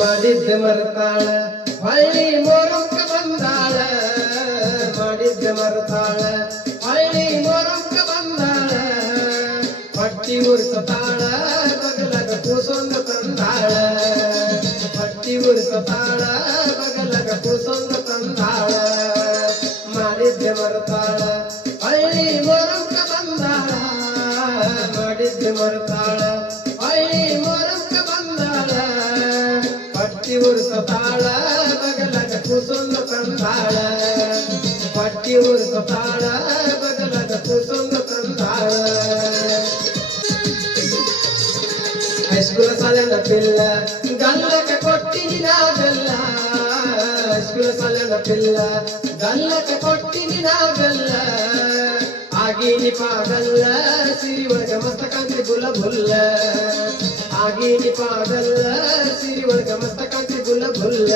ಮಾಡಿದ್ದ ಮರ್ತಾಳ ಹಳ್ಳಿ ಮೊರಕ ಬಂದಾಳ ಮಾಡಿದ್ದ ಮರ್ತಾಳ ಹಳ್ಳಿ ಮೊರಕ ಬಂದಾಳ ಪಟ್ಟಿ ಉರ್ಸತಾಳ ಬಗಲಗ ಕೂಸೊಂದ ತಂದಾಳ ಪಟ್ಟಿ ಉರ್ಸತಾಳ ಬಗಲಗ ಕೂಸೊಂದ ತಂದಾಳ ಮಾಡಿದ್ದ ಮರ್ತಾಳ ಹಳ್ಳಿ ಮೊರಕ ಬಂದಾಳ ಮಾಡಿದ್ದ ಮರ್ತಾಳ ಹಳ್ಳಿ ಮೊರಕ ಬಂದಾಳ ಪಟ್ಟಿ ಉರ್ಸತಾಳ ಬಗಲಗ ಕೂಸೊಂದ ತಂದಾಳ ಪಟ್ಟಿ ಉರ್ಸತಾಳ ಬಗಲಗ ಕೂಸೊಂದ ತಂದಾಳ ಹೈಸ್ಕೂಲ್ ಸಾಲನ ಪಿಲ್ಲ ಗಲ್ಲಕ ಕೊಟ್ಟಿನಿ ನಾವೆಲ್ಲ ಹೈಸ್ಕೂಲ್ ಸಾಲನ ಪಿಲ್ಲ ಗಲ್ಲಕ ಕೊಟ್ಟಿನಿ ನಾವೆಲ್ಲ ಆಗೀನಿ ಪಾಗಲ್ಲ ಸಿರಿ ಒಳಗ ಮಸ್ತ ಕಾಂತಿ ಗುಲ ಬುಲ್ಲ ಆಗೀನಿ ಪಾಗಲ್ಲ ಸಿರಿ ಒಳಗ ಮಸ್ತ ಕಾಂತಿ ಗುಲ ಬುಲ್ಲ